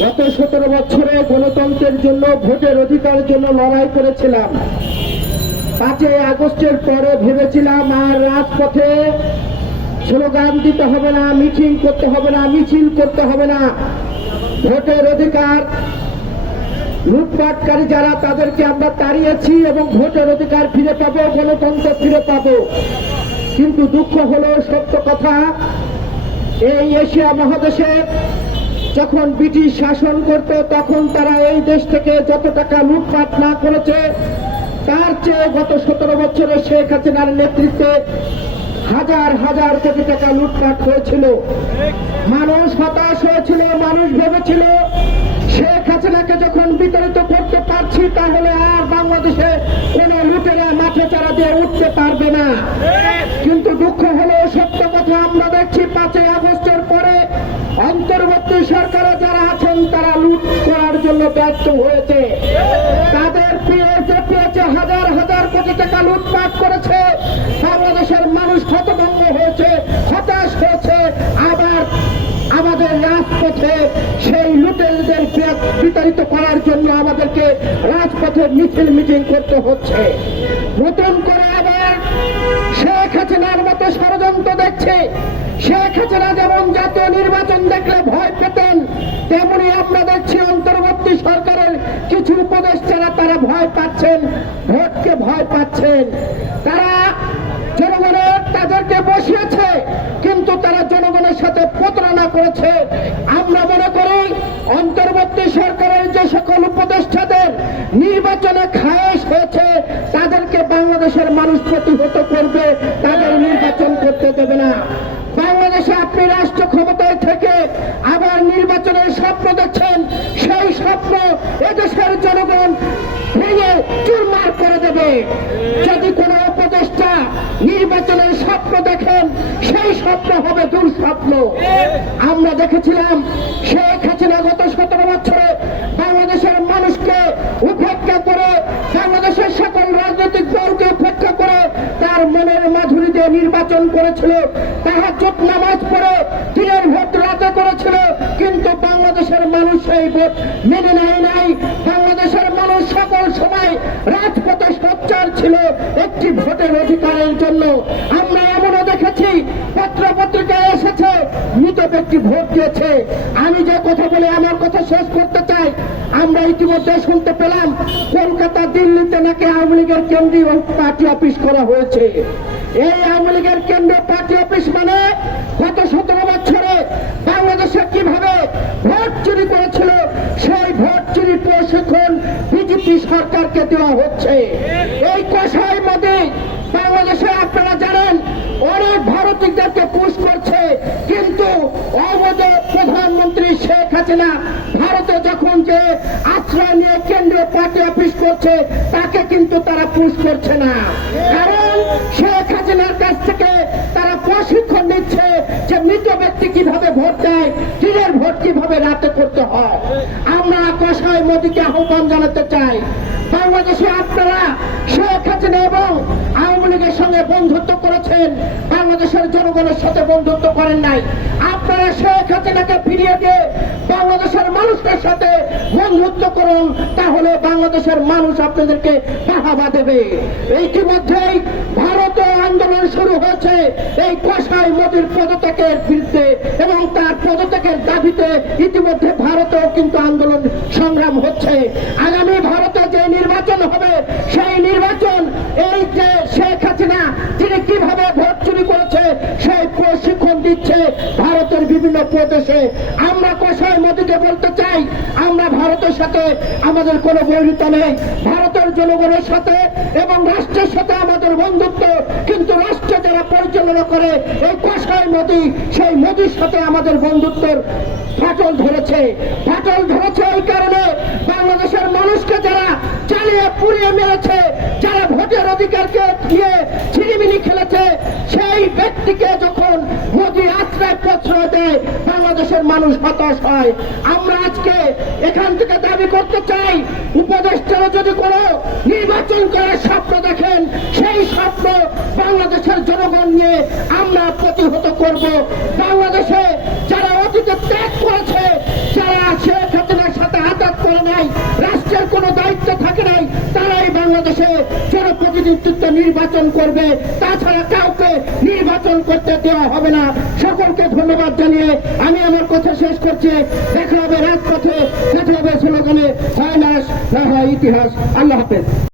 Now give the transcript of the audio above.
গত সতেরো বছরে গণতন্ত্রের জন্য, ভোটের অধিকারের জন্য লড়াই করেছিলাম। পাঁচই আগস্টের পরে ভেবেছিলাম, আর রাজপথে স্লোগান দিতে হবে না, মিছিল করতে হবে না, মিছিল করতে হবে না। ভোটের অধিকার লুটপাটকারী যারা, তাদেরকে আমরা তাড়িয়েছি এবং ভোটের অধিকার ফিরে পাবো, গণতন্ত্র ফিরে পাবো। কিন্তু দুঃখ হলো, সত্য কথা, এই এশিয়া মহাদেশে যখন ব্রিটিশ শাসন করত, তখন তারা এই দেশ থেকে যত টাকা লুটপাট না করেছে, তার চেয়ে গত সতেরো বছরে শেখ হাসিনার নেতৃত্বে হাজার হাজার কোটি টাকা লুটপাট হয়েছিল। মানুষ হতাশ হয়েছিল, মানুষ ভেবেছিল, শেখ হাসিনাকে যখন বিতাড়িত করতে পারছি, তাহলে আর বাংলাদেশে কোন লুটেরা, মাঠে চারা দিয়ে উঠতে পারবে না। কিন্তু দুঃখ আছেন তারা লুট করার জন্য ব্যর্থ হয়েছে। তাদের পেয়েছে হাজার হাজার কোটি টাকা লুটপাট করেছে। বাংলাদেশের মানুষ হতভঙ্গ হয়েছে, হতাশ হয়েছে। আবার আমাদের রাজপথে সেই লুটেলদের বিতাড়িত করার জন্য আমাদেরকে রাজপথে মিছিল মিটিং করতে হচ্ছে। নতুন করে আবার শেখ হাসিনার মতো ষড়যন্ত্র দেখছে। শেখ হাসিনা যেমন জাতীয় নির্বাচন দেখলে ভয় পেতেন, তেমনি আমরা দেখছি অন্তর্বর্তী সরকারের কিছু উপদেষ্টারা তারা ভয় পাচ্ছেন, ভোটকে ভয় পাচ্ছেন। তারা জনগণের তাদেরকে বসিয়েছে, কিন্তু তারা জনগণের সাথে প্রতারণা করেছে আমরা মনে করি অন্তর্বর্তী সরকারের যে সকল উপদেষ্টাদের নির্বাচনে খায়েশ হয়েছে তাদেরকে বাংলাদেশের মানুষ প্রতিহত করবে, তাদের নির্বাচন করতে দেবে না। বাংলাদেশে আপনি রাষ্ট্র ক্ষমতায় থেকে আবার নির্বাচনের স্বপ্ন দেখছেন, সেই স্বপ্ন এদেশের জনগণ ভেঙে চুরমার করে দেবে। যদি কোনো উপদেষ্টা নির্বাচনের স্বপ্ন দেখেন, সেই স্বপ্ন হবে দুঃস্বপ্ন। আমরা দেখেছিলাম শেখ হাসিনা গত সতেরো বছরে বাংলাদেশের মানুষকে উপেক্ষা করে বাংলাদেশের সকল রাজনৈতিক দলকে উপেক্ষা করে তার মনের দিয়ে নির্বাচন করেছিল চোখ নামাজ পড়ে দিনের ভোট রাতে করেছিল, কিন্তু বাংলাদেশের মানুষ সেই ভোট মেনে নেয় নাই। বাংলাদেশের মানুষ সকল সময় রাজপথে সচ্চার ছিল, একটি ভোটের অধিকারের জন্য। আমরা এমনও দেখেছি পত্র পত্রিকায় ব্যক্তি ভোট দিয়েছে, আমি যে কথা বলে আমার কথা শেষ করতে চাই, আমরা ইতিমধ্যে শুনতে পেলাম, কলকাতা, দিল্লিতে নাকি আওয়ামী লীগের কেন্দ্রীয় পার্টি অফিস করা হয়েছে। এই আওয়ামী লীগের কেন্দ্রীয় পার্টি অফিস মানে গত সতেরো বছরে বাংলাদেশে কীভাবে ভোট চুরি করেছিল, সেই ভোট চুরি প্রশিক্ষণ বিজেপি সরকারকে দেওয়া হচ্ছে। এই কষাই মধ্যে বাংলাদেশে আপনারা জানেন অনেক ভারতীয়দেরকে পুশ করছে কিন্তু অবৈধ প্রধানমন্ত্রী শেখ হাসিনা ভারতে যখন যে আশ্রয় নিয়ে কেন্দ্রীয় পার্টি অফিস করছে তাকে কিন্তু তারা পুশ করছে না। কারণ শেখ হাসিনার কাছ থেকে তারা প্রশিক্ষণ নিচ্ছে যে মৃত ব্যক্তি কীভাবে ভোট দেয় দিনের ভোট কীভাবে রাতে করতে হয়। আমরা কষায় মোদীকে আহ্বান জানাতে চাই, বাংলাদেশে আপনারা শেখ হাসিনা এবং আওয়ামী লীগের সঙ্গে বন্ধুত্ব করেছেন, বাংলাদেশের জনগণের সাথে বন্ধুত্ব করেন নাই। শেখ হাসিনাকে ফিরিয়ে দিয়ে বাংলাদেশের মানুষের সাথে বন্ধুত্ব করুন, তাহলে বাংলাদেশের মানুষ আপনাদেরকে বাহাবা দেবে। ইতিমধ্যেই ভারতে আন্দোলন শুরু হয়েছে, এই কষাই মোদীর পদত্যাগের বিরুদ্ধে এবং তার পদত্যাগের দাবিতে ইতিমধ্যে ভারতেও কিন্তু আন্দোলন সংগ্রাম হচ্ছে। আগামী ভারতে যে নির্বাচন হবে, সেই নির্বাচন এই যে শেখ হাসিনা, তিনি কীভাবে ভোট চুরি করেছে, সেই দিচ্ছে ভারতের বিভিন্ন প্রদেশে। আমরা কষাই মোদীকে বলতে চাই, আমরা ভারতের সাথে আমাদের কোনো বৈরিতা নেই। ভারতের জনগণের সাথে এবং রাষ্ট্রের সাথে আমাদের বন্ধুত্ব। কিন্তু রাষ্ট্র যারা পরিচালনা করে, এই কষাই মোদী সেই মোদীর সাথে আমাদের বন্ধুত্বের ফাটল ধরেছে। ফাটল ধরেছে এই কারণে বাংলাদেশের মানুষকে যারা চালিয়ে পুড়িয়ে মেরেছে, যারা ভোটের অধিকারকে নিয়ে ছিনিমিনি খেলেছে, সেই ব্যক্তিকে যখন বাংলাদেশের মানুষ হতাশ হয়। আমরা আজকে এখান থেকে দাবি করতে চাই, উপদেষ্টারা যদি কোনো নির্বাচন করার স্বপ্ন দেখেন, সেই স্বপ্ন বাংলাদেশের জনগণ নিয়ে আমরা প্রতিহত করব। বাংলাদেশে নেতৃত্ব নির্বাচন করবে, তাছাড়া কাউকে নির্বাচন করতে দেওয়া হবে না। সকলকে ধন্যবাদ জানিয়ে আমি আমার কথা শেষ করছি। দেখা হবে রাজপথে, দেখা হবে স্লোগানে। হয় না হয় ইতিহাস। আল্লাহ হাফেজ।